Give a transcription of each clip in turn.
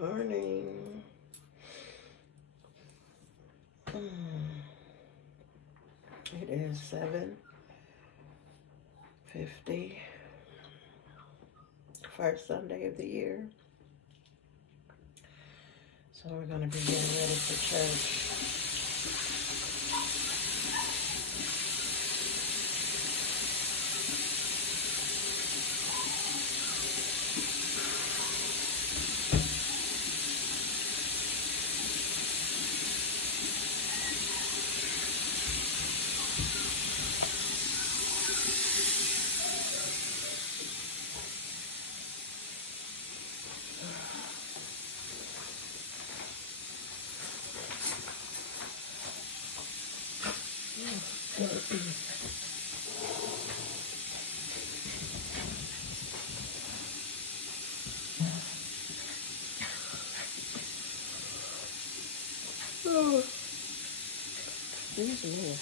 Morning. It is 7:50. First Sunday of the year. So we're going to be getting ready for church. Oh, excuse me.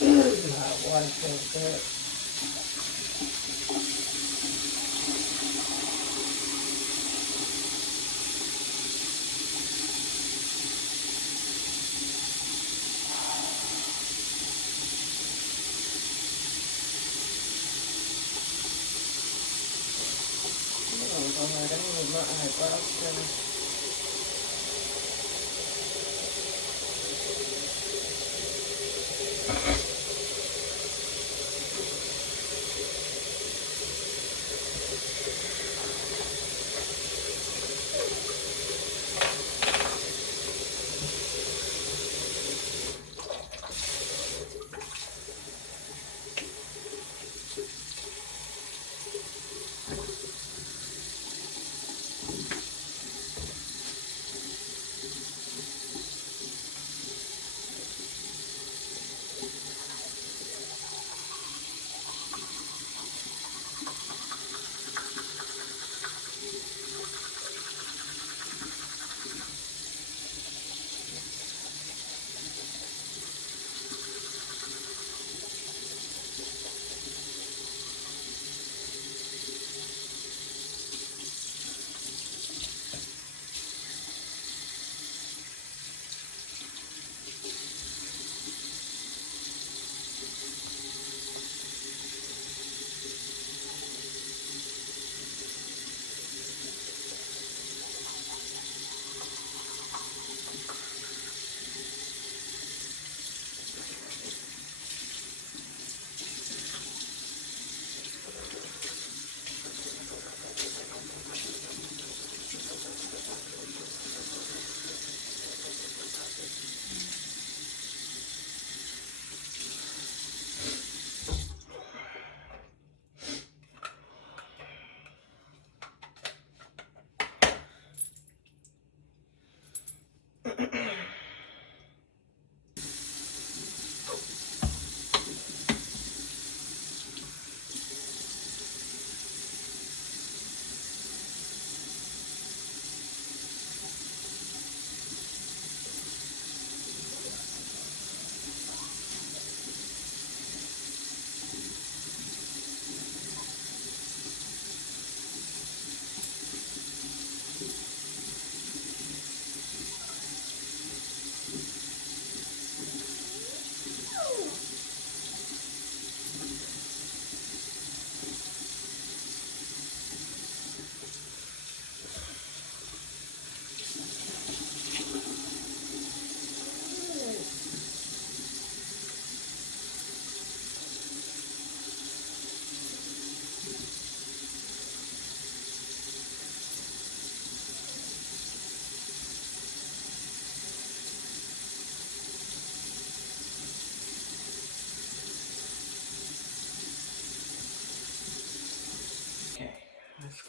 Hot water feels good. I'm going to go ahead and move my eyebrows down.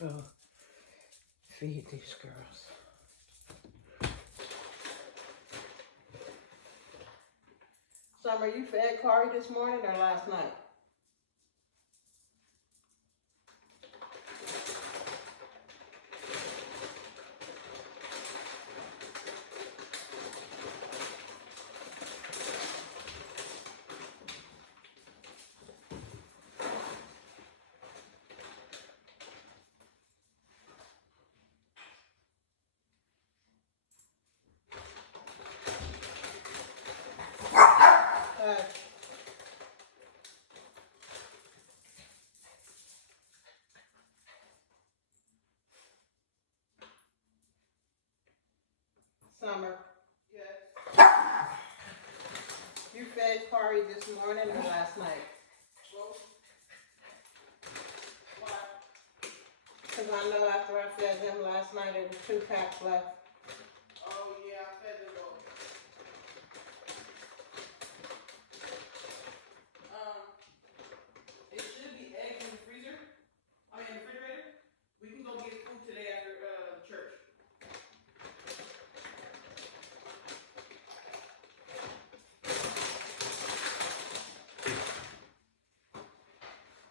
So feed these girls. Summer, you fed Kari this morning or last night? Summer. Yes. You fed Kari this morning or last night? Why? Because I know after I fed them last night, there was 2 packs left. Oh, yeah, I fed them both. It should be eggs in the freezer. I mean, in the refrigerator. We can go get food today after church.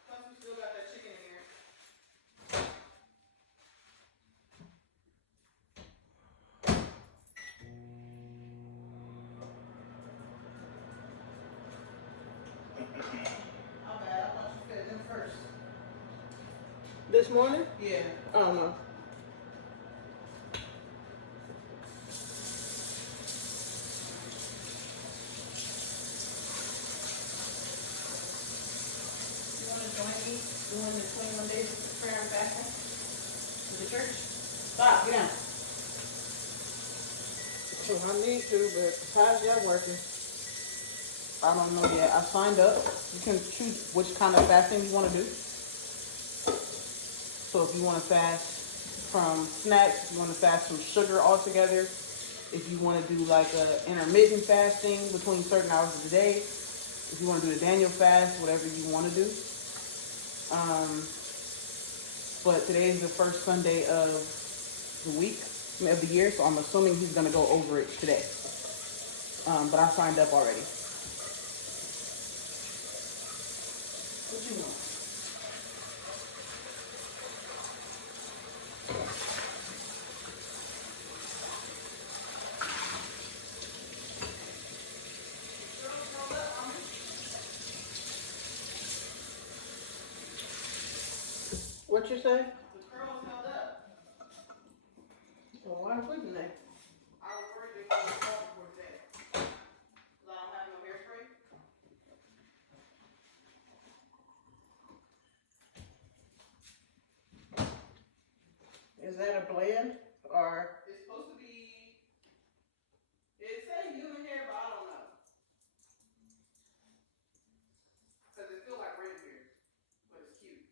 Plus, we still got that chicken in here. My bad. I thought you fed them first. This morning? Yeah. Oh, no. You want to join me doing the 21 days of prayer and fasting with the church? Stop, get down. So I need to, but how's that working? I don't know yet. I signed up. You can choose which kind of fasting you want to do. So if you want to fast from snacks, if you want to fast from sugar altogether, if you want to do like a intermittent fasting between certain hours of the day, if you want to do the Daniel fast, whatever you want to do. But today is the first Sunday of the week, of the year, so I'm assuming he's going to go over it today. But I signed up already. What you want? What you say? The curls held up. Well, why wouldn't they? I was worried they were going for today. Because I don't have no hairspray. Is that a blend or? It's supposed to be. It says human hair, but I don't know. Because it feels like red hair, but it's cute.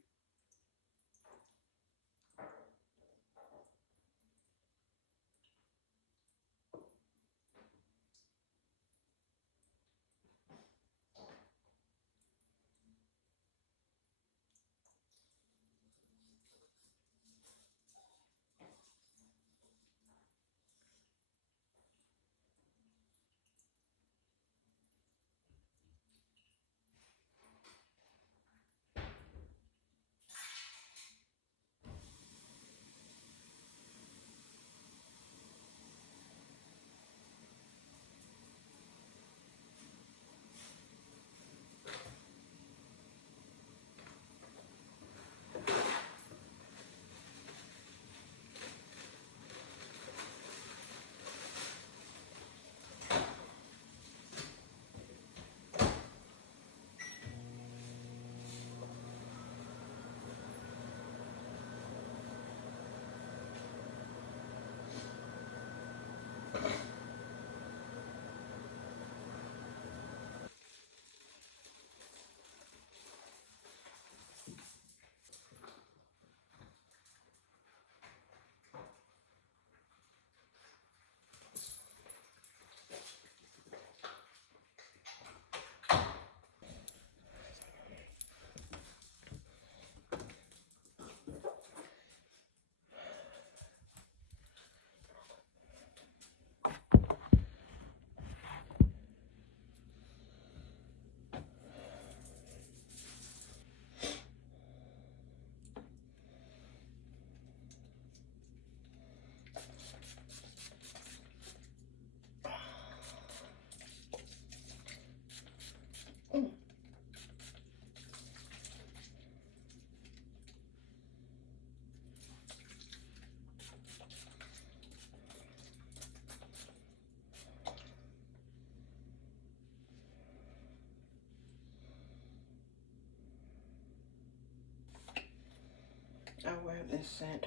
this scent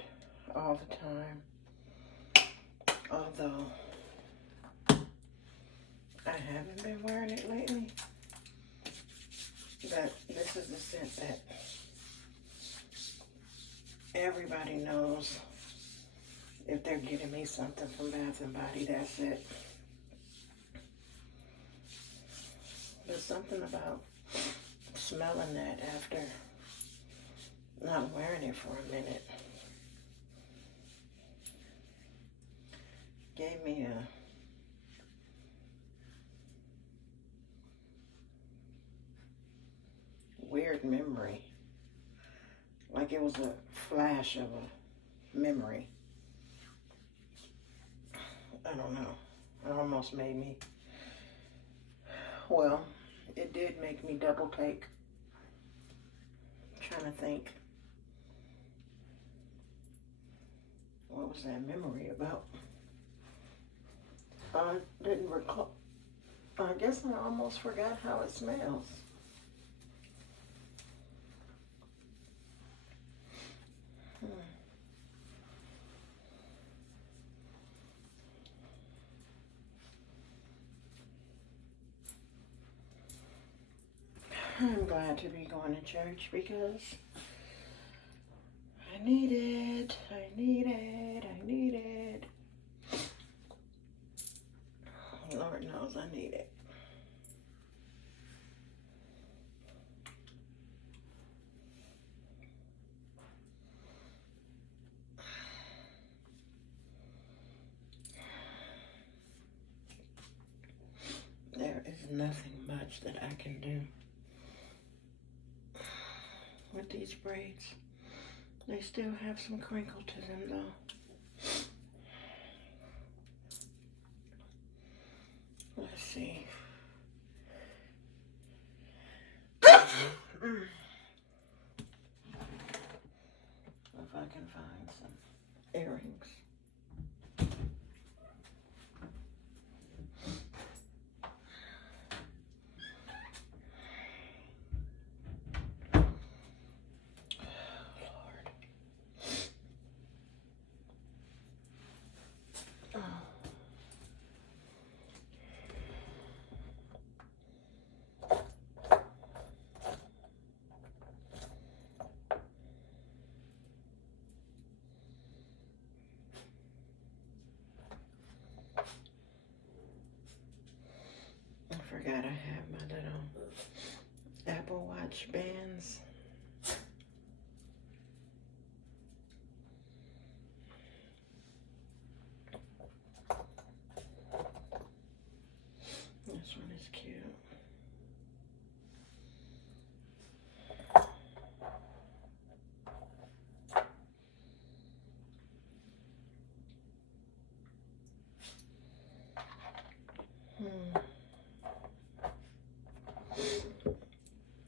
all the time. Although I haven't been wearing it lately. But this is the scent that everybody knows. If they're getting me something from Bath and Body, that's it. There's something about smelling that after not wearing it for a minute. Gave me a weird memory. Like it was a flash of a memory. I don't know. It almost made me, well, it did make me double take. I'm trying to think. What was that memory about? I didn't recall. I guess I almost forgot how it smells. I'm glad to be going to church because I need it. I need it. I need it. Lord knows I need it. There is nothing much that I can do with these braids. They still have some crinkle to them though. Let's see. If I can find some earrings. I forgot I have my little Apple Watch bands. This one is cute.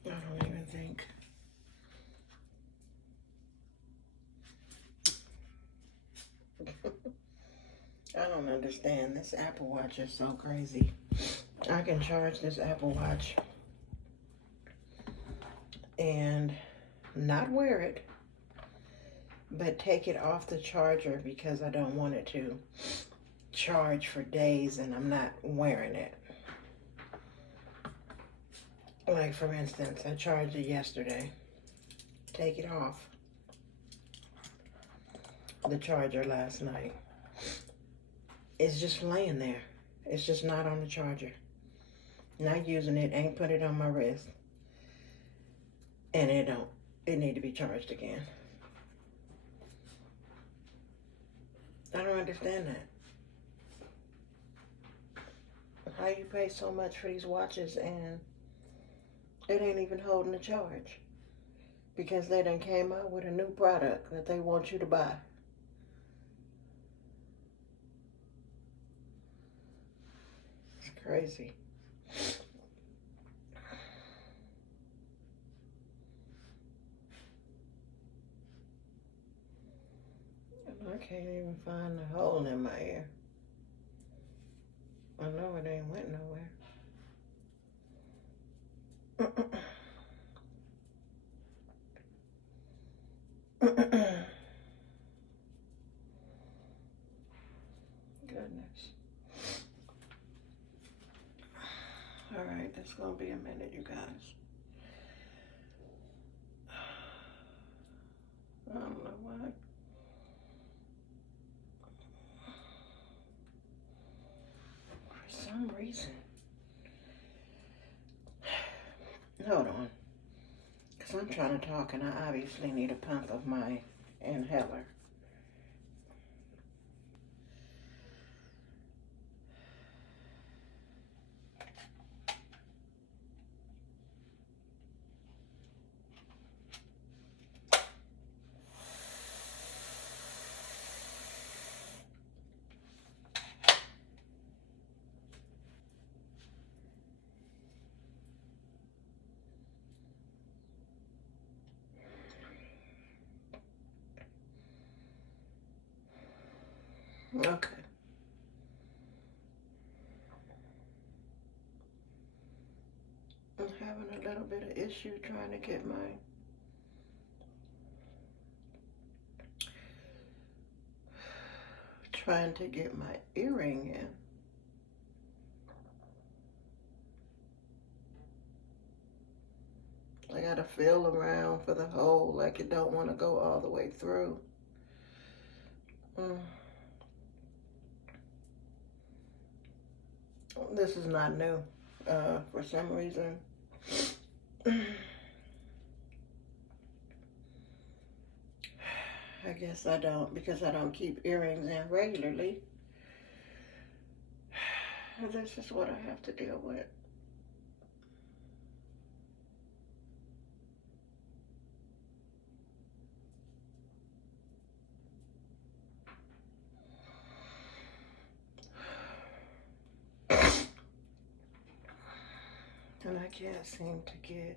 I don't even think. I don't understand. This Apple Watch is so crazy. I can charge this Apple Watch and not wear it, but take it off the charger because I don't want it to charge for days and I'm not wearing it. Like for instance, I charged it yesterday. Take it off the charger last night. It's just laying there. It's just not on the charger. Not using it, ain't put it on my wrist. And it need to be charged again. I don't understand that. How you pay so much for these watches and it ain't even holding the charge? Because they done came out with a new product that they want you to buy. It's crazy. I can't even find the hole in my ear. I know it ain't went nowhere. gonna be a minute, you guys. I don't know why. For some reason. Hold on. Because I'm trying to talk and I obviously need a pump of my inhaler. Okay. I'm having a little bit of issue trying to get my earring in. I gotta feel around for the hole, like it don't want to go all the way through. This is not new. For some reason, I guess I don't, because I don't keep earrings in regularly. This is what I have to deal with. And I can't seem to get,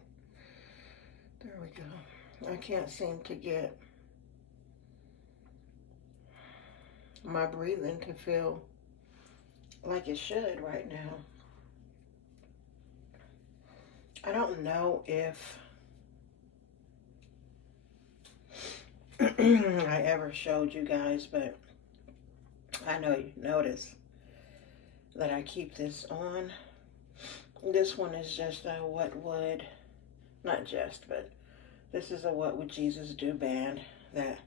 there we go. I can't seem to get my breathing to feel like it should right now. I don't know if I ever showed you guys, but I know you notice that I keep this on. This one is just a what would, not just, but this is a What Would Jesus Do band that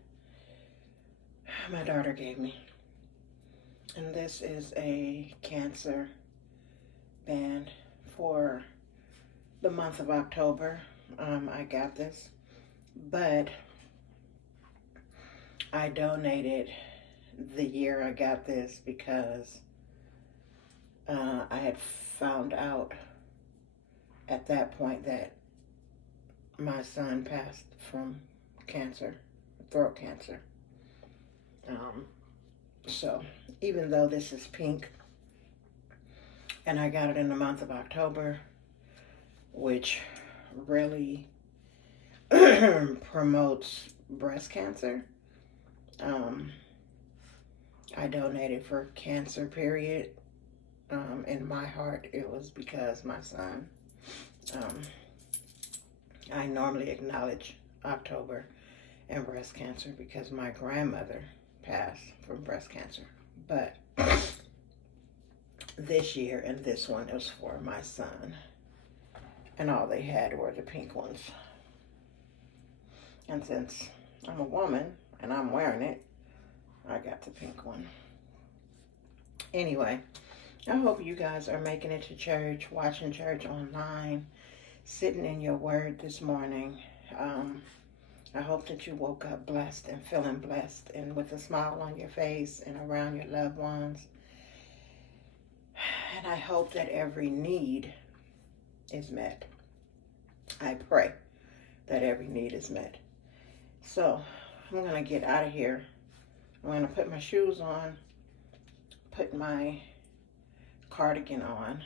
my daughter gave me. And this is a cancer band for the month of October. I got this, but I donated the year I got this because I had found out at that point that my son passed from cancer, throat cancer. So even though this is pink and I got it in the month of October, which really promotes breast cancer, I donated for cancer, period. In my heart, it was because my son, I normally acknowledge October and breast cancer because my grandmother passed from breast cancer. But this year and this one, it was for my son. And all they had were the pink ones. And since I'm a woman and I'm wearing it, I got the pink one. Anyway, I hope you guys are making it to church, watching church online, sitting in your word this morning. I hope that you woke up blessed and feeling blessed and with a smile on your face and around your loved ones. And I hope that every need is met. I pray that every need is met. So I'm going to get out of here. I'm going to put my shoes on, put my cardigan on.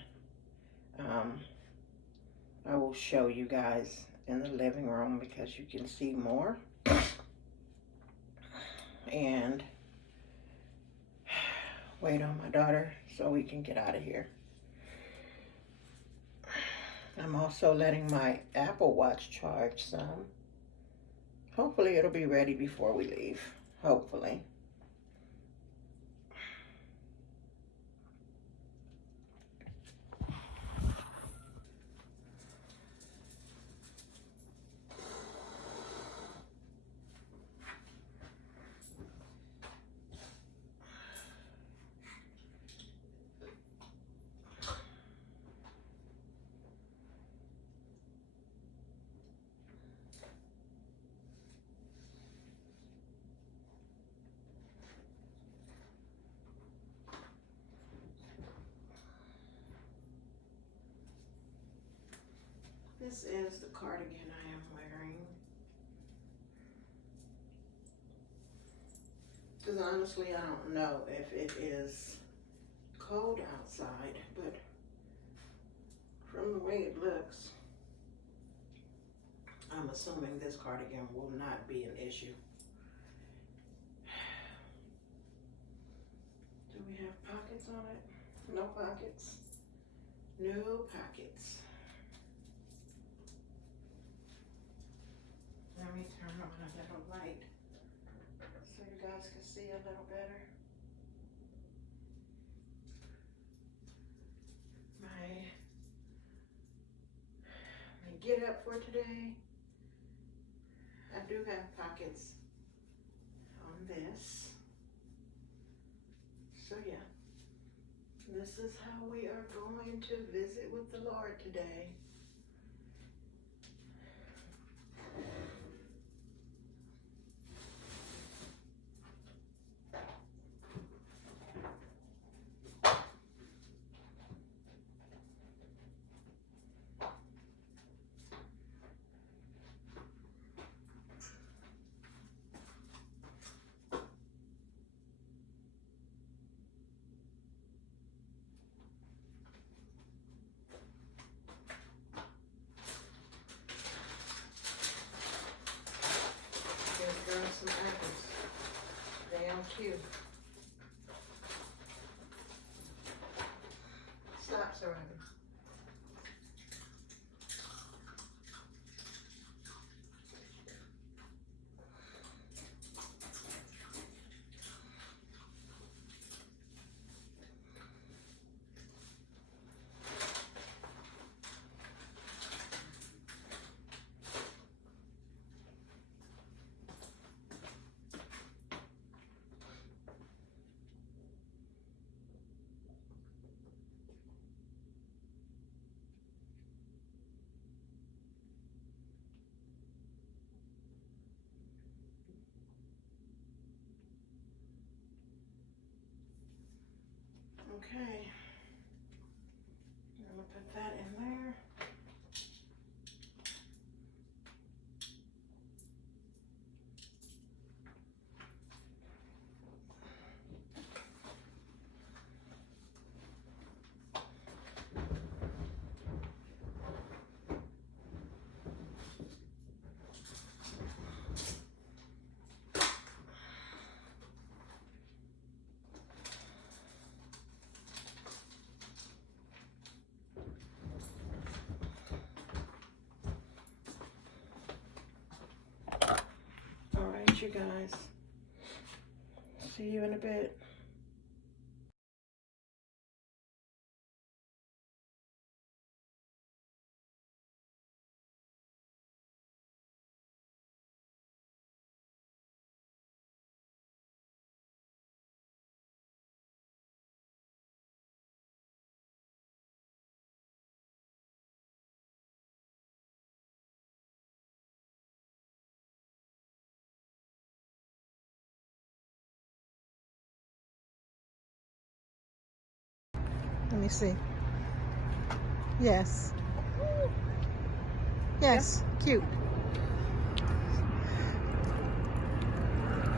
I will show you guys in the living room because you can see more. And wait on my daughter so we can get out of here. I'm also letting my Apple Watch charge some. Hopefully it'll be ready before we leave. Hopefully. this is the cardigan I am wearing. Because honestly, I don't know if it is cold outside, but from the way it looks, I'm assuming this cardigan will not be an issue. Do we have pockets on it? No pockets. No pockets. Let me turn on a little light so you guys can see a little better. My get up for today, I do have pockets on this. So yeah, this is how we are going to visit with the Lord today. Some apples. Damn cute. Stop, Sir Ivan. Okay, I'm gonna put that in there. You guys, see you in a bit. Let me see. Yes. Yes, yeah. Cute.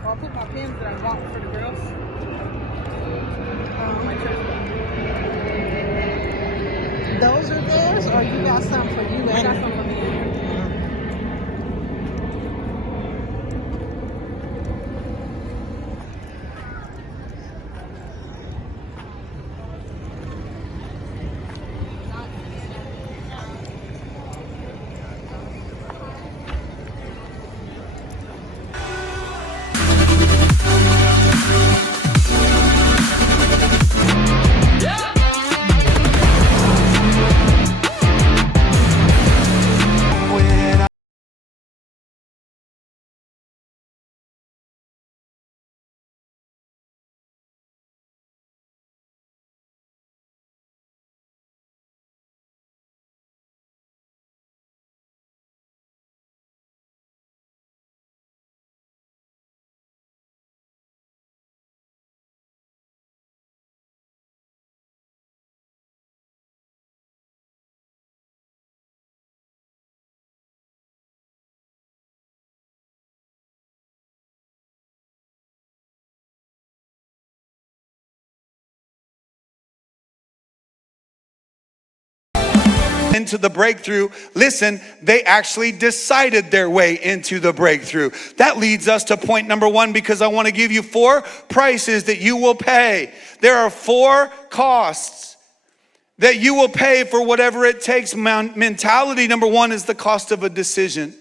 Well, I'll put my pins that I bought for the girls. My church. Those are theirs, or you got some for you? I got some for me. into the breakthrough. Listen, they actually decided their way into the breakthrough. That leads us to point number 1, because I want to give you 4 prices that you will pay. There are 4 costs that you will pay for whatever it takes. Mentality number 1 is the cost of a decision.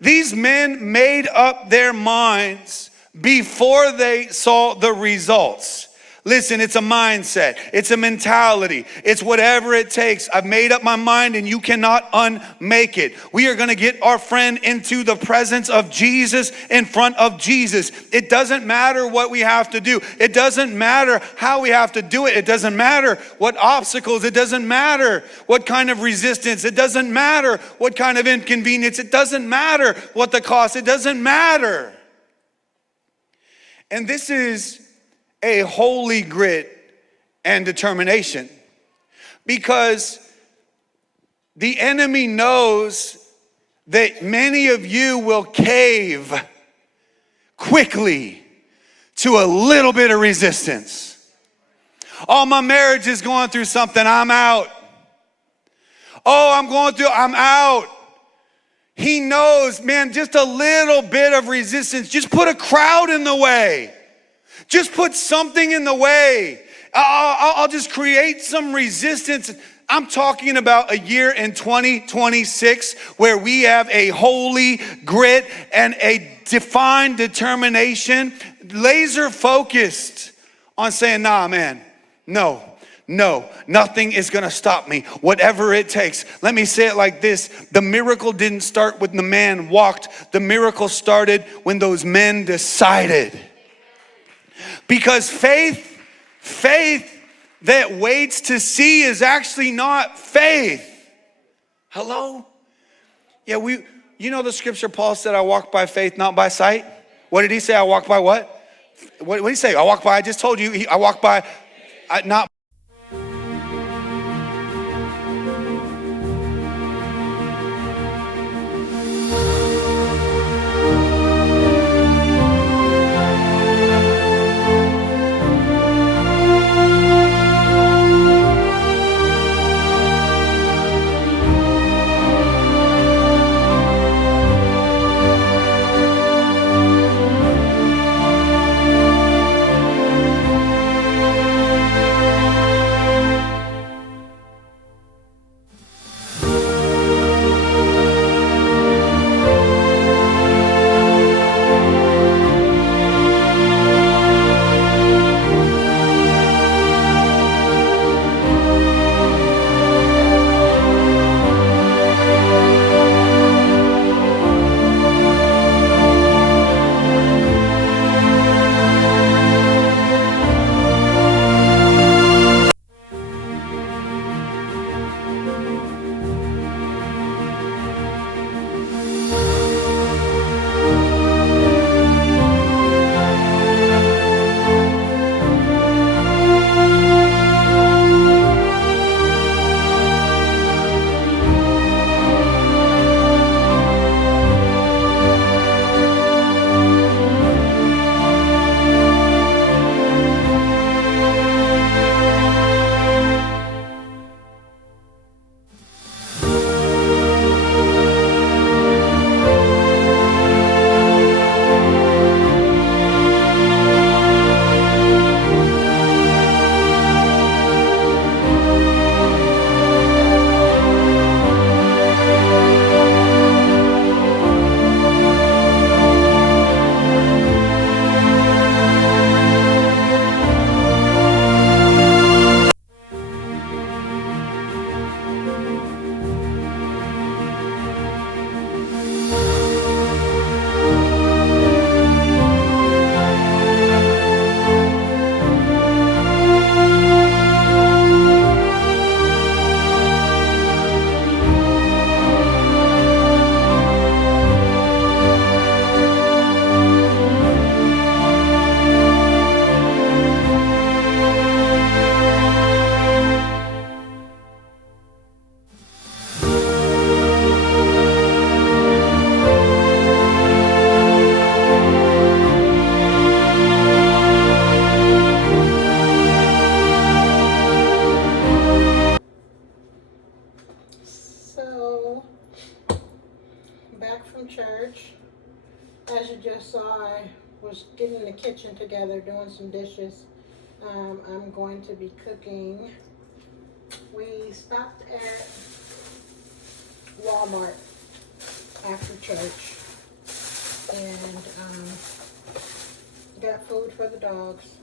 These men made up their minds before they saw the results. Listen, it's a mindset. It's a mentality. It's whatever it takes. I've made up my mind and you cannot unmake it. We are going to get our friend into the presence of Jesus, in front of Jesus. It doesn't matter what we have to do. It doesn't matter how we have to do it. It doesn't matter what obstacles. It doesn't matter what kind of resistance. It doesn't matter what kind of inconvenience. It doesn't matter what the cost. It doesn't matter. And this is a holy grit and determination, because the enemy knows that many of you will cave quickly to a little bit of resistance. Oh, my marriage is going through something, I'm out. Oh, I'm out. He knows, man, just a little bit of resistance. Just put a crowd in the way. Just put something in the way. I'll just create some resistance. I'm talking about a year in 2026 where we have a holy grit and a defined determination, laser focused on saying, nah, man, no, nothing is gonna stop me, whatever it takes. Let me say it like this. The miracle didn't start when the man walked. The miracle started when those men decided. Because faith that waits to see is actually not faith. Hello? Yeah, you know the scripture Paul said, I walk by faith, not by sight. What did he say? I walk by what? What did he say? I walk by, I just told you, I walk by, not back from church. As you just saw, I was getting the kitchen together, doing some dishes. I'm going to be cooking. We stopped at Walmart after church and got food for the dogs.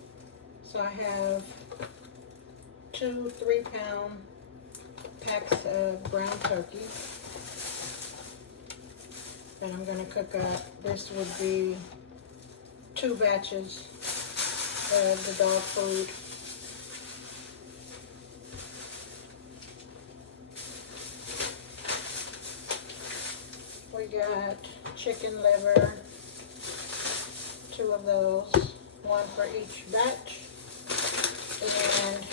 So I have 2 3-pound packs of ground turkey that I'm going to cook up. This would be 2 batches of the dog food. We got chicken liver, 2 of those, 1 for each batch, and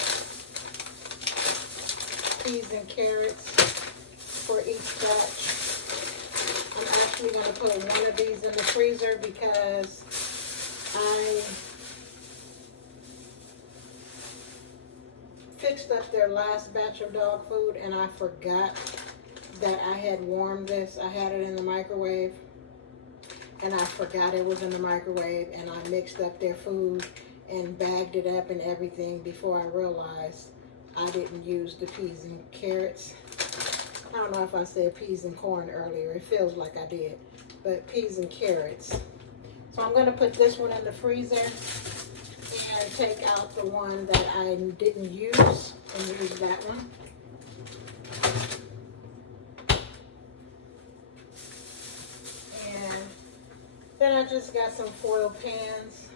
peas and carrots for each batch. I'm actually going to put 1 of these in the freezer because I fixed up their last batch of dog food and I forgot that I had warmed this. I had it in the microwave and I forgot it was in the microwave, and I mixed up their food and bagged it up and everything before I realized I didn't use the peas and carrots. I don't know if I said peas and corn earlier. It feels like I did, but peas and carrots. So I'm going to put this one in the freezer and take out the one that I didn't use and use that one. And then I just got some foil pans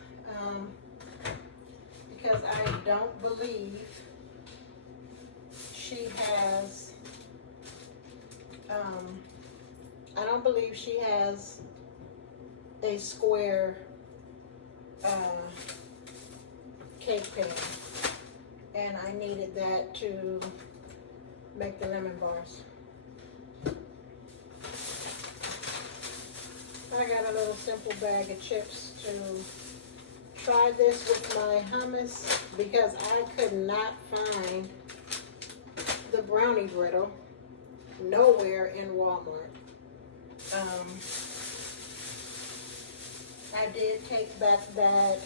because I don't believe she has, a square cake pan, and I needed that to make the lemon bars. I got a little simple bag of chips to try this with my hummus because I could not find the brownie brittle nowhere in Walmart. I did take back that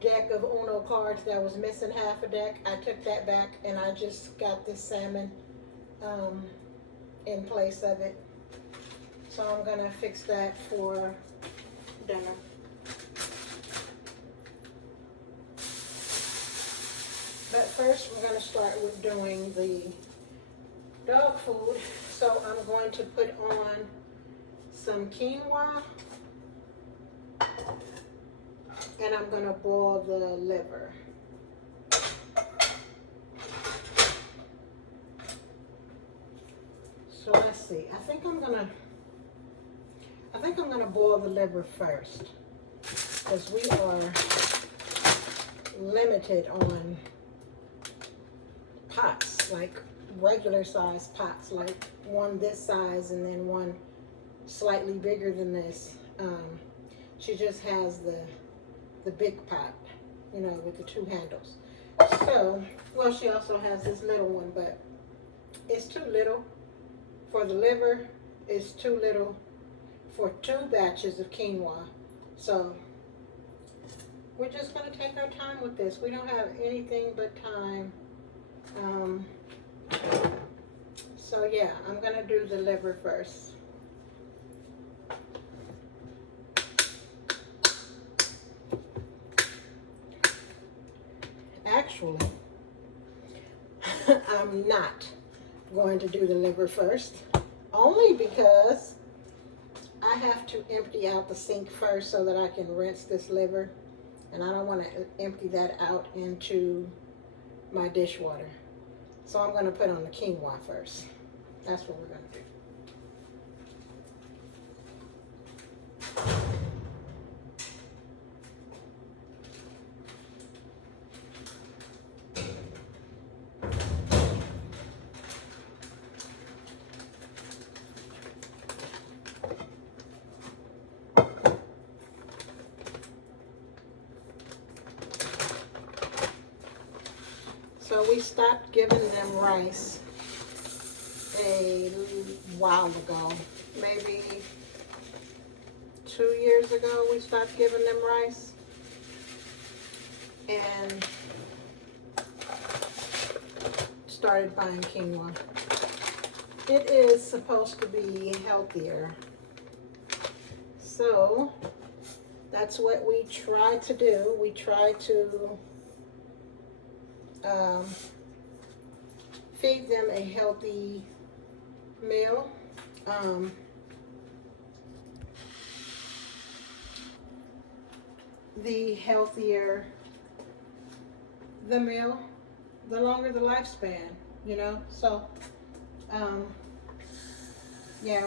deck of Uno cards that was missing half a deck. I took that back and I just got this salmon in place of it. So I'm gonna fix that for dinner. But first we're gonna start with doing the dog food. So I'm going to put on some quinoa and I'm gonna boil the liver. So let's see. I think I'm gonna boil the liver first because we are limited on pots, like regular size pots, like one this size and then one slightly bigger than this. She just has the big pot, you know, with the 2 handles. So, well, she also has this little one, but it's too little for the liver. It's too little for 2 batches of quinoa. So we're just gonna take our time with this. We don't have anything but time. So yeah, I'm gonna do the liver first. Actually, I'm not going to do the liver first, only because I have to empty out the sink first so that I can rinse this liver, and I don't want to empty that out into my dishwater. So I'm going to put on the quinoa first. That's what we're going to do. So we stopped giving them rice a while ago, maybe 2 years ago, we stopped giving them rice. And started buying quinoa. It is supposed to be healthier. So that's what we try to do. We try to feed them a healthy meal. The healthier the meal, the longer the lifespan, you know? So, yeah,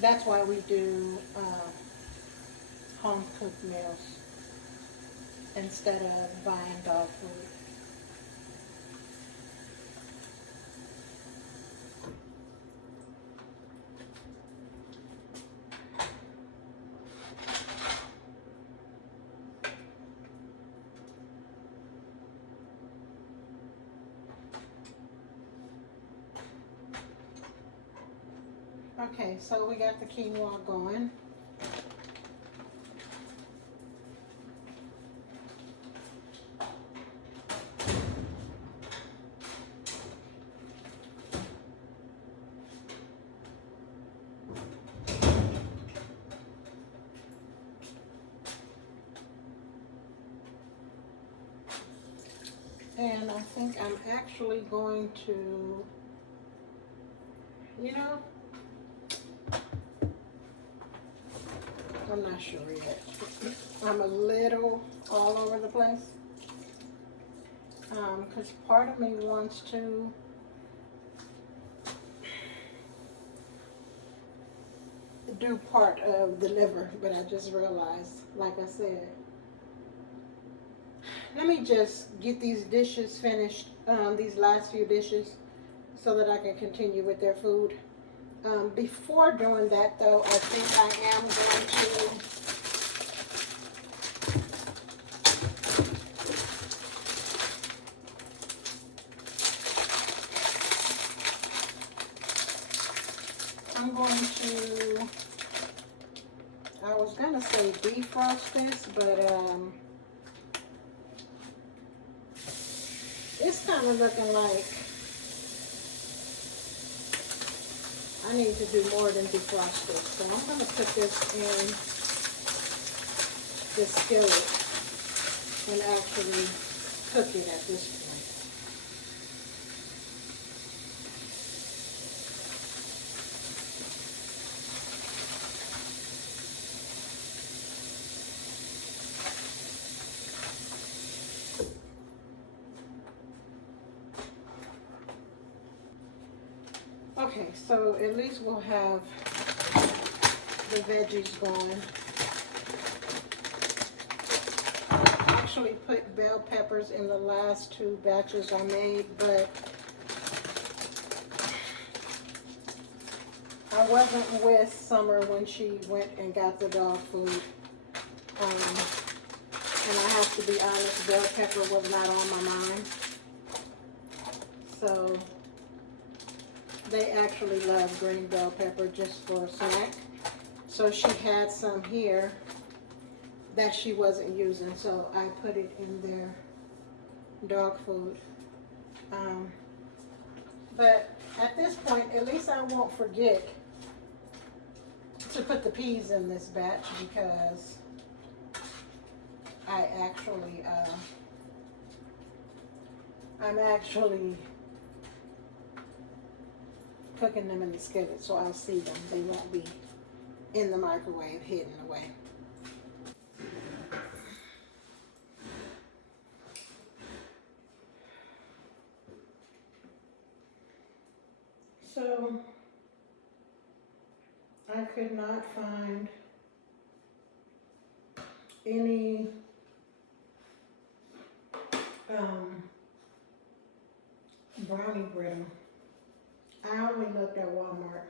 that's why we do home cooked meals instead of buying dog food. Okay, so we got the quinoa going. And I think I'm actually going to, you know, I'm not sure yet. I'm a little all over the place. Because part of me wants to do part of the liver, but I just realized, like I said, let me just get these dishes finished, these last few dishes, so that I can continue with their food. Before doing that, though, I think I am going to I was going to say defrost this, but it's kind of looking like I need to do more than defrost this. So I'm going to put this in the skillet and actually cook it at this point. Okay, so at least we'll have the veggies going. I actually put bell peppers in the last 2 batches I made, but I wasn't with Summer when she went and got the dog food. And I have to be honest, bell pepper was not on my mind. So they actually love green bell pepper just for a snack. So she had some here that she wasn't using, so I put it in their dog food. But at this point, at least I won't forget to put the peas in this batch, because I actually, I'm actually cooking them in the skillet, so I'll see them. They won't be in the microwave hidden away. So I could not find any brownie brittle. I only looked at Walmart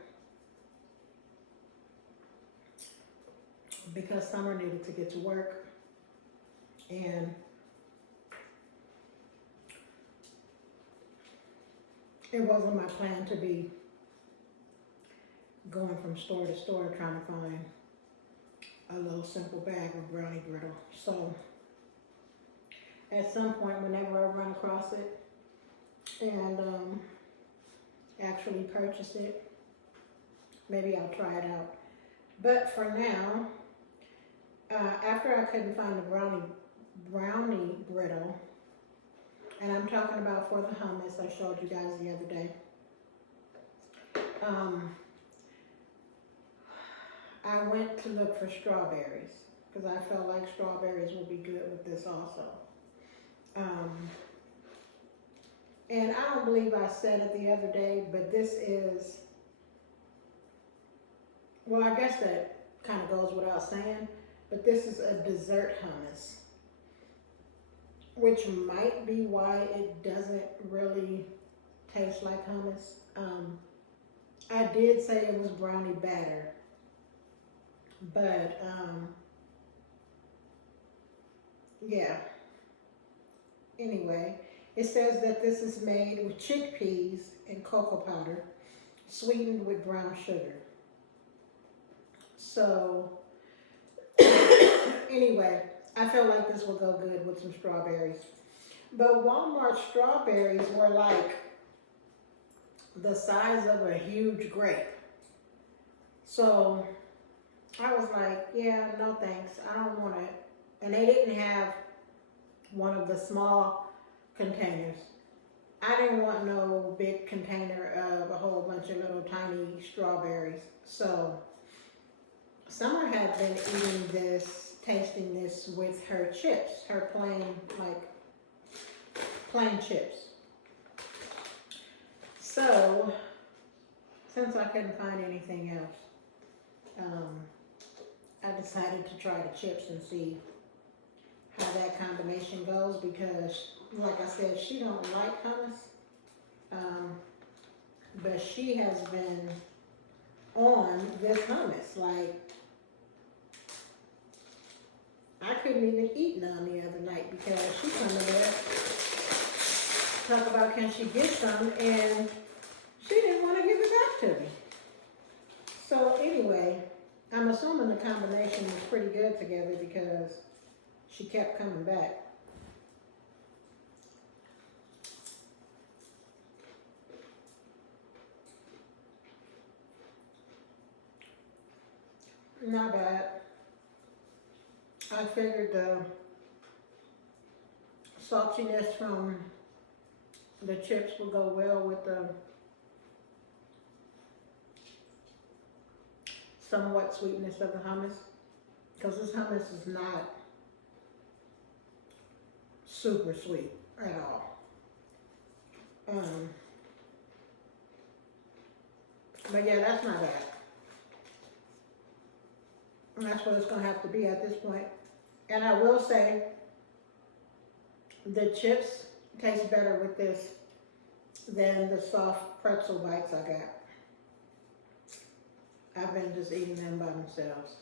because Summer needed to get to work, and it wasn't my plan to be going from store to store trying to find a little simple bag of brownie brittle. So at some point, whenever I run across it and actually purchase it, maybe I'll try it out. But for now, after I couldn't find the brownie brittle, and I'm talking about for the hummus I showed you guys the other day, I went to look for strawberries because I felt like strawberries would be good with this also. And I don't believe I said it the other day, but this is, well, I guess that kind of goes without saying, but this is a dessert hummus, which might be why it doesn't really taste like hummus. I did say it was brownie batter, but yeah. Anyway, it says that this is made with chickpeas and cocoa powder, sweetened with brown sugar. So, anyway, I felt like this would go good with some strawberries. But Walmart strawberries were like the size of a huge grape. So, I was like, yeah, no thanks, I don't want it. And they didn't have one of the small containers. I didn't want no big container of a whole bunch of little tiny strawberries. So Summer had been eating this, tasting this with her chips, her plain chips. So since I couldn't find anything else, I decided to try the chips and see how that combination goes, because like I said, she don't like hummus, but she has been on this hummus. Like, I couldn't even eat none the other night because she come in there talk about can she get some, and she didn't want to give it back to me. So anyway, I'm assuming the combination was pretty good together because she kept coming back. Not bad. I figured the saltiness from the chips would go well with the somewhat sweetness of the hummus, because this hummus is not super sweet at all. But yeah, that's not bad. And that's what it's gonna have to be at this point. And I will say, the chips taste better with this than the soft pretzel bites I got. I've been just eating them by themselves.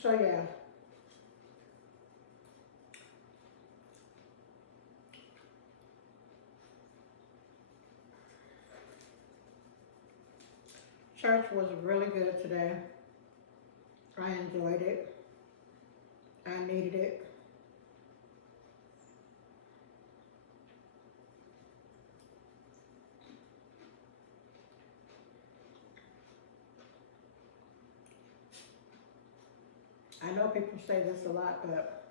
So yeah. Church was really good today. I enjoyed it. I needed it. I know people say this a lot, but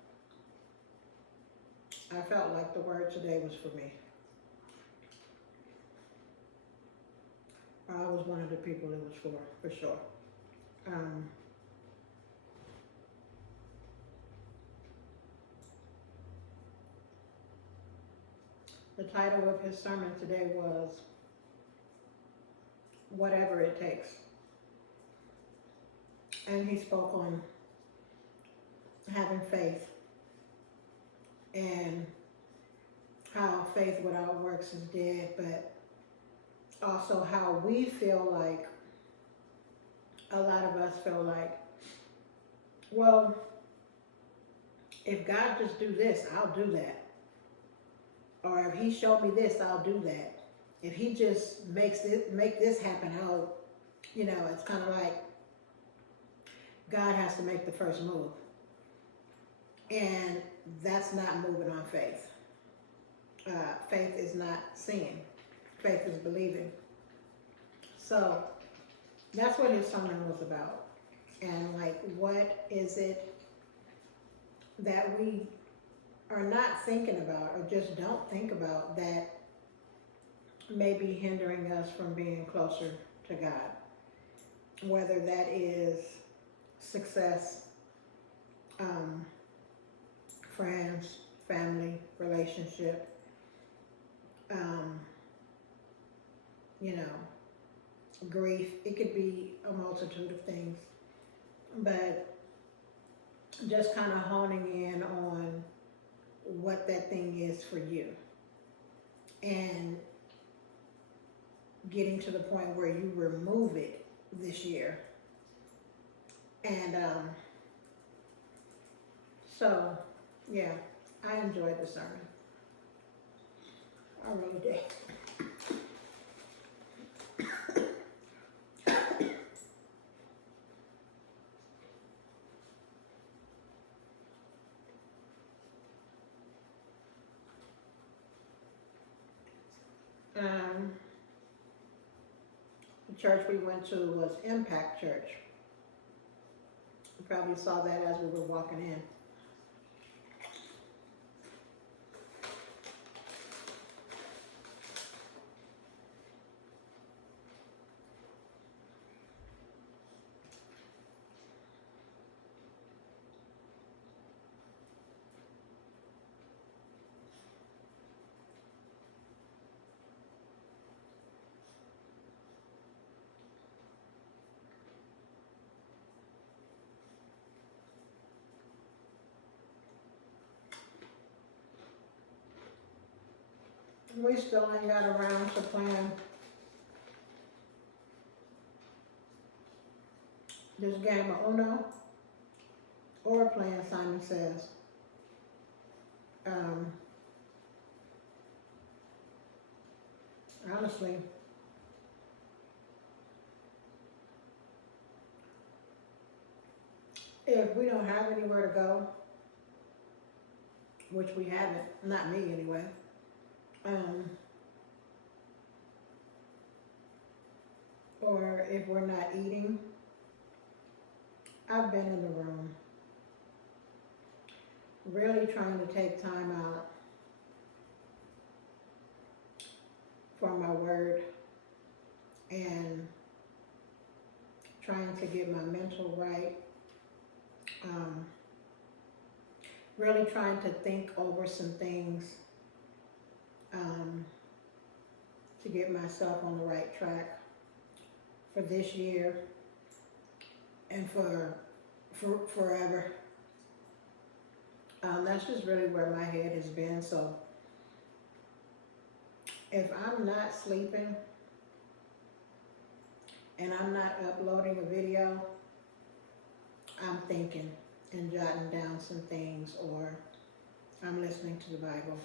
I felt like the word today was for me. I was one of the people it was for sure. The title of his sermon today was Whatever It Takes. And he spoke on having faith and how faith without works is dead, but also how we feel like a lot of us feel like, well, if God just do this, I'll do that. Or if he showed me this, I'll do that. If he just make this happen, I'll, it's kind of like God has to make the first move. And that's not moving on faith. Faith is not seeing. Faith is believing. So that's what his sermon was about. And like, what is it that we are not thinking about or just don't think about that may be hindering us from being closer to God? Whether that is success, friends, family, relationship, grief. It could be a multitude of things. But just kind of honing in on what that thing is for you. And getting to the point where you remove it this year. And so, yeah, I enjoyed the sermon. I really did. The church we went to was Impact Church. You probably saw that as we were walking in. We still ain't got around to playing this game of Uno or playing Simon Says. Honestly, if we don't have anywhere to go, which we haven't, not me anyway, or if we're not eating, I've been in the room really trying to take time out for my word and trying to get my mental right, really trying to think over some things to get myself on the right track for this year and for forever. That's just really where my head has been. So if I'm not sleeping and I'm not uploading a video, I'm thinking and jotting down some things, or I'm listening to the Bible.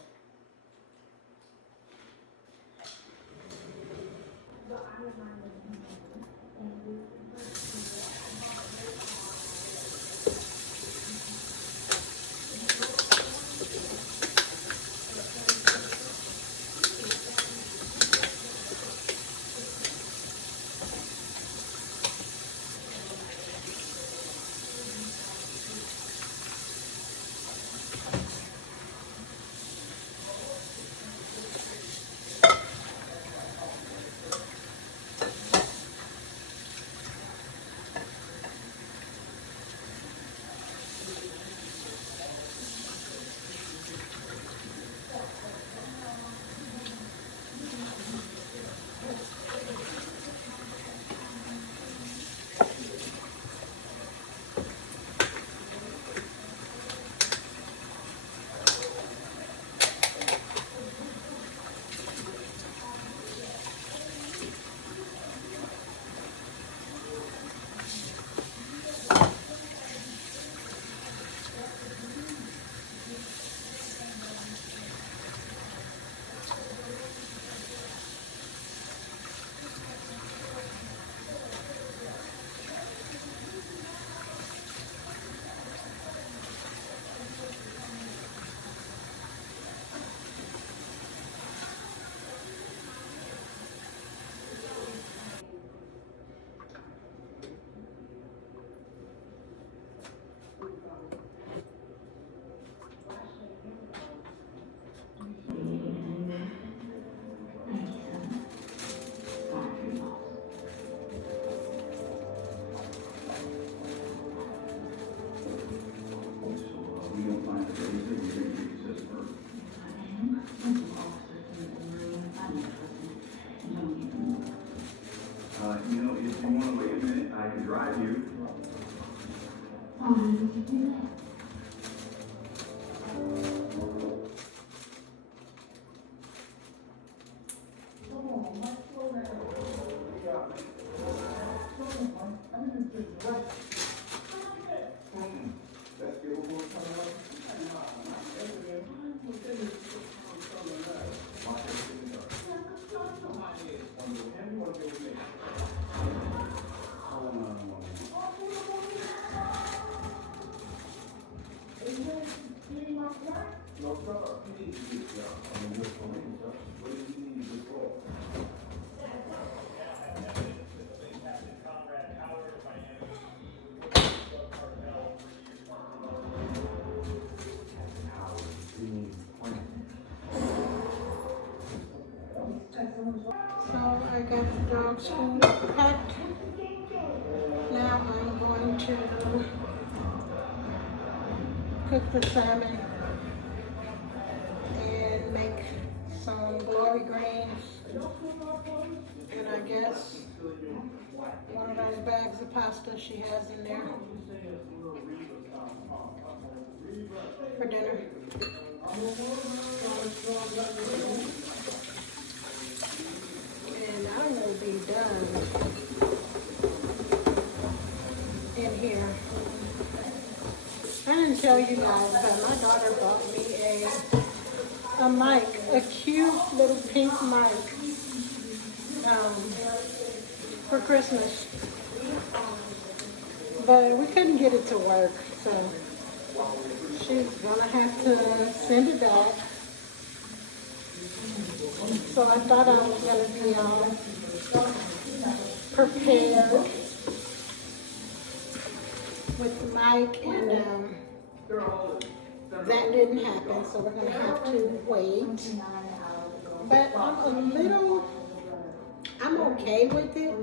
So I got the dog's food packed. Now I'm going to cook the salmon and make some glory greens, and I guess one of those bags of pasta she has in there for dinner. And I will be done in here. I didn't tell you guys, but my daughter bought me a mic, a cute little pink mic for Christmas. But we couldn't get it to work, so she's gonna have to send it back. So I thought I was gonna be prepared with the mic, and that didn't happen, so we're gonna have to wait. But I'm okay with it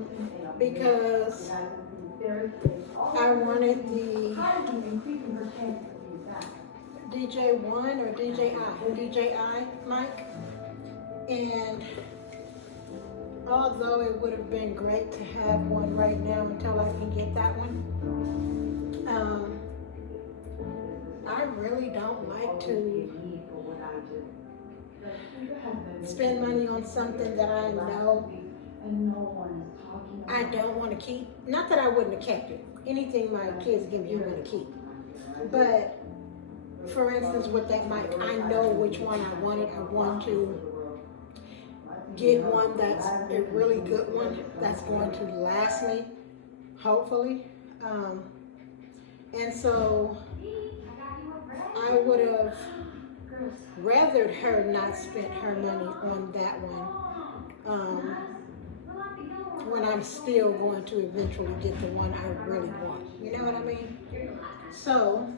because I wanted the DJ1 or DJI mic, and although it would have been great to have one right now until I can get that one, I really don't like to spend money on something that I know I don't want to keep. Not that I wouldn't have kept it. Anything my kids give me, I'm going to keep. But for instance, with that mic, I know which one I wanted. I want to get one that's a really good one that's going to last me, hopefully. And so I would have rathered her not spent her money on that one when I'm still going to eventually get the one I really want. You know what I mean? So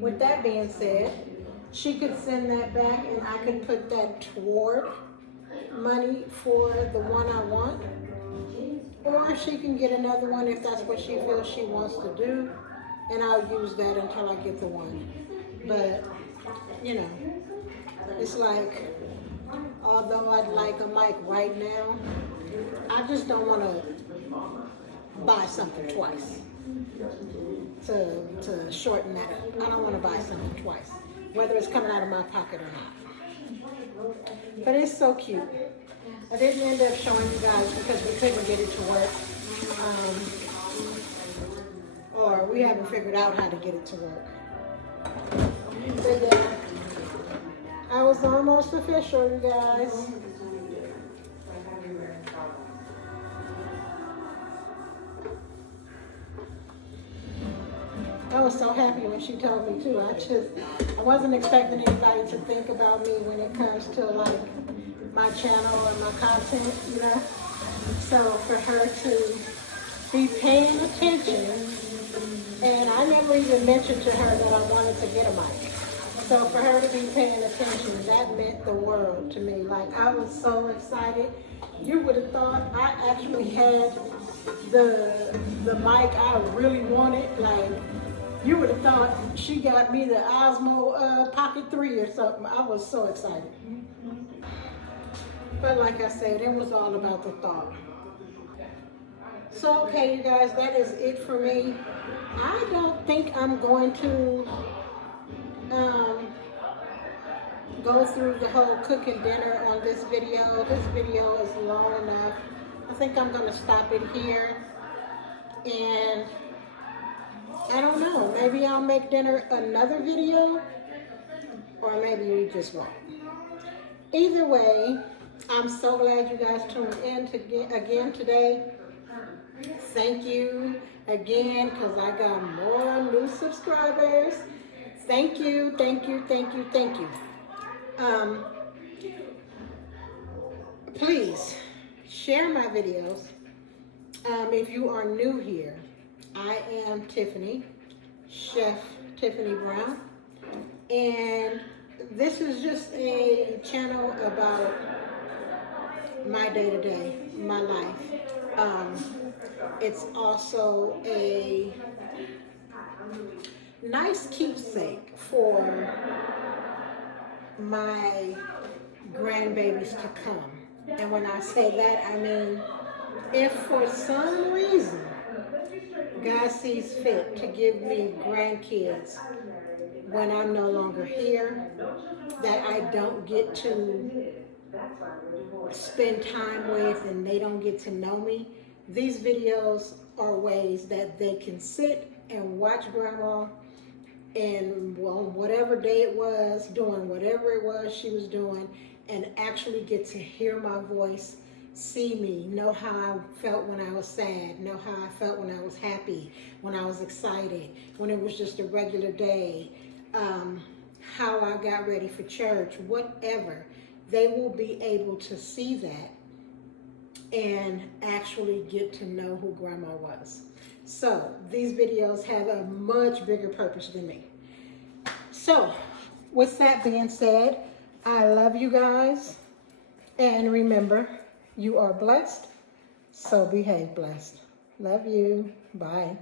with that being said, she could send that back and I could put that toward money for the one I want. Or she can get another one if that's what she feels she wants to do, and I'll use that until I get the one. But, you know, it's like, although I'd like a mic right now, I just don't want to buy something twice to shorten that up. I don't want to buy something twice, whether it's coming out of my pocket or not. But it's so cute. I didn't end up showing you guys because we couldn't get it to work. Or we haven't figured out how to get it to work. But yeah, I was almost official, you guys. I was so happy when she told me too. I wasn't expecting anybody to think about me when it comes to like my channel and my content, you know. So for her to be paying attention, and I never even mentioned to her that I wanted to get a mic. So for her to be paying attention, that meant the world to me. Like, I was so excited. You would have thought I actually had the mic I really wanted. Like, you would have thought she got me the Osmo Pocket 3 or something. I was so excited. But like I said, it was all about the thought. So, okay, you guys, that is it for me. I don't think I'm going to go through the whole cooking dinner on this video. This video is long enough. I think I'm going to stop it here. And I don't know, maybe I'll make dinner another video, or maybe we just won't. Either way, I'm so glad you guys tuned in again today. Thank you again, because I got more new subscribers. Thank you, thank you, thank you, thank you. Please share my videos. If you are new here, I am Tiffany, Chef Tiffany Brown, and this is just a channel about my day-to-day, my life. It's also a nice keepsake for my grandbabies to come. And when I say that, I mean, if for some reason God sees fit to give me grandkids when I'm no longer here, that I don't get to spend time with and they don't get to know me, these videos are ways that they can sit and watch Grandma and, well, whatever day it was, doing whatever it was she was doing, and actually get to hear my voice, see me, know how I felt when I was sad, know how I felt when I was happy, when I was excited, when it was just a regular day, how I got ready for church, whatever. They will be able to see that and actually get to know who Grandma was. So these videos have a much bigger purpose than me. So with that being said, I love you guys. And remember, you are blessed, so behave blessed. Love you. Bye.